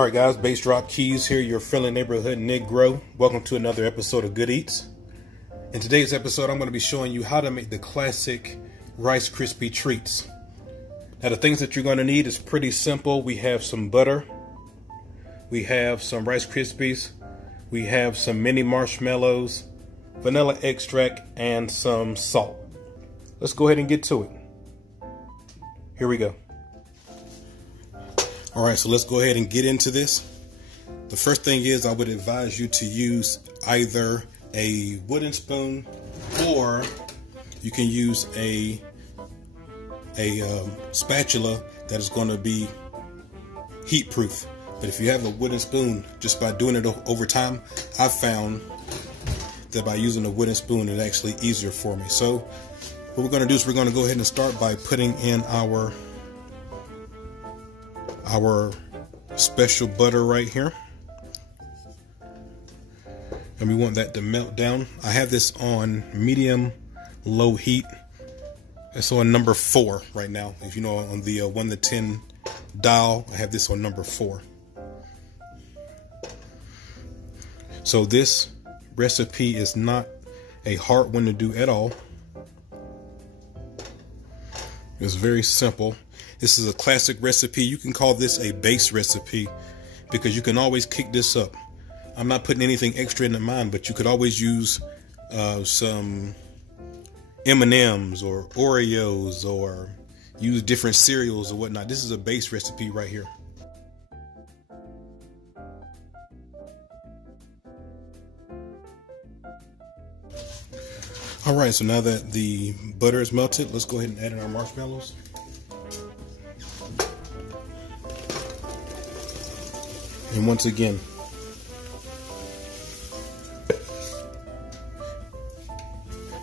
Alright guys, Dwaine Keys here, your friendly neighborhood Negro. Welcome to another episode of Good Eats. In today's episode, I'm going to be showing you how to make the classic Rice Krispie Treats. Now the things that you're going to need is pretty simple. We have some butter, we have some Rice Krispies, we have some mini marshmallows, vanilla extract, and some salt. Let's go ahead and get to it. Here we go. All right, so let's go ahead and get into this. The first thing is I would advise you to use either a wooden spoon or you can use a spatula that is going to be heat proof. But if you have a wooden spoon, just by doing it over time, I've found that by using a wooden spoon, it's actually easier for me. So what we're going to do is we're going to go ahead and start by putting in our special butter right here, and we want that to melt down. I have this on medium low heat. It's on number 4 right now. If you know, on the 1 to 10 dial, I have this on number 4. So this recipe is not a hard one to do at all. It's very simple. This is a classic recipe. You can call this a base recipe because you can always kick this up. I'm not putting anything extra into mine, but you could always use some M&Ms or Oreos or use different cereals or whatnot. This is a base recipe right here. All right, so now that the butter is melted, let's go ahead and add in our marshmallows. And once again,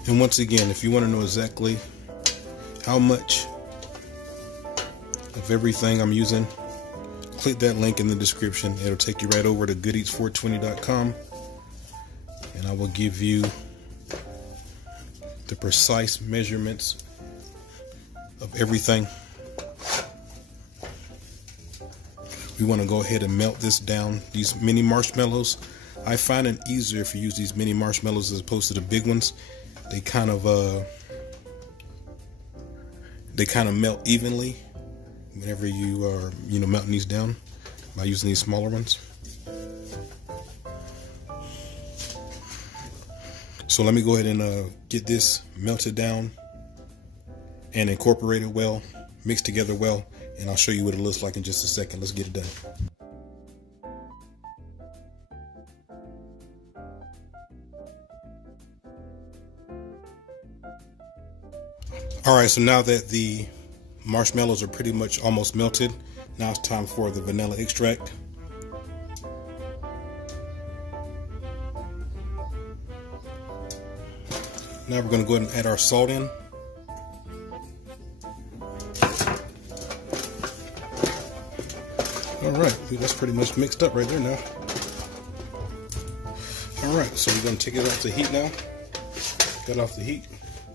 if you want to know exactly how much of everything I'm using, click that link in the description. It'll take you right over to goodeats420.com, and I will give you the precise measurements of everything. We want to go ahead and melt this down. These mini marshmallows, I find it easier if you use these mini marshmallows as opposed to the big ones. They kind of melt evenly whenever you are melting these down by using these smaller ones. So let me go ahead and get this melted down and incorporated well, mixed together well, and I'll show you what it looks like in just a second. Let's get it done. All right, so now that the marshmallows are pretty much almost melted, now it's time for the vanilla extract. Now we're going to go ahead and add our salt in. Alright, that's pretty much mixed up right there now. Alright, so we're going to take it off the heat now. Got off the heat.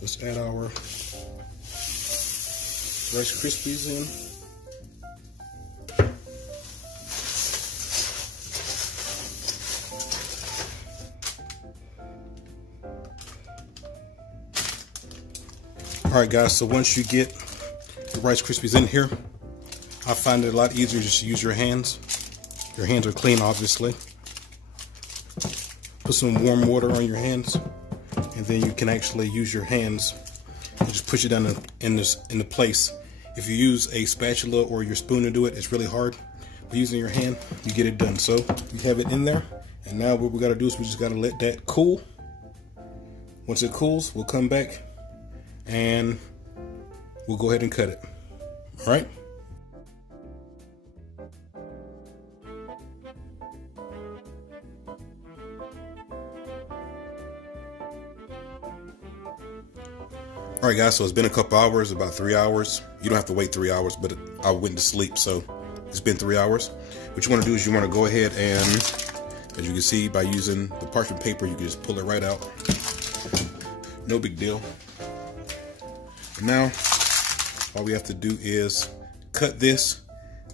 Let's add our Rice Krispies in. Alright guys, so once you get the Rice Krispies in here, I find it a lot easier just to use your hands. Your hands are clean, obviously. Put some warm water on your hands, and then you can actually use your hands and just push it down in the place. If you use a spatula or your spoon to do it, it's really hard. But using your hand, you get it done. So you have it in there, and now what we got to do is we just got to let that cool. Once it cools, we'll come back and we'll go ahead and cut it. All right. All right, guys, so it's been a couple hours, about 3 hours. You don't have to wait 3 hours, but I went to sleep, so it's been 3 hours. What you want to do is you want to go ahead and, as you can see, by using the parchment paper, you can just pull it right out. No big deal. Now, all we have to do is cut this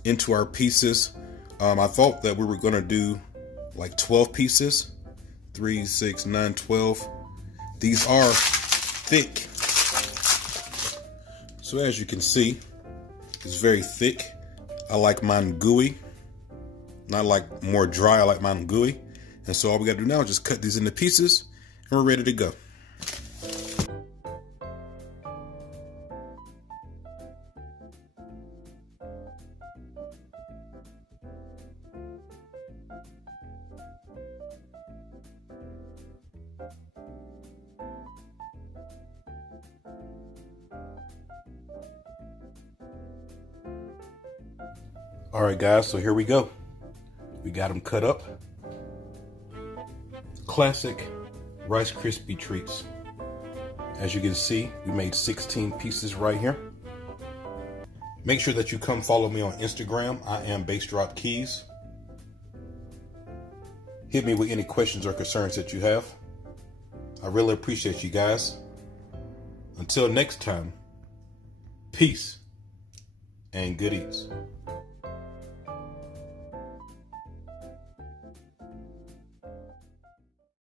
into our pieces I thought that we were gonna do like 12 pieces. 3, 6, 9, 12. These are thick. So as you can see, it's very thick. I like mine gooey. Not like more dry, I like mine gooey. And so all we gotta do now is just cut these into pieces and we're ready to go. All right, guys, so here we go. We got them cut up. Classic Rice Krispie Treats. As you can see, we made 16 pieces right here. Make sure that you come follow me on Instagram. I am Dwaine Keys. Hit me with any questions or concerns that you have. I really appreciate you guys. Until next time, peace and good eats.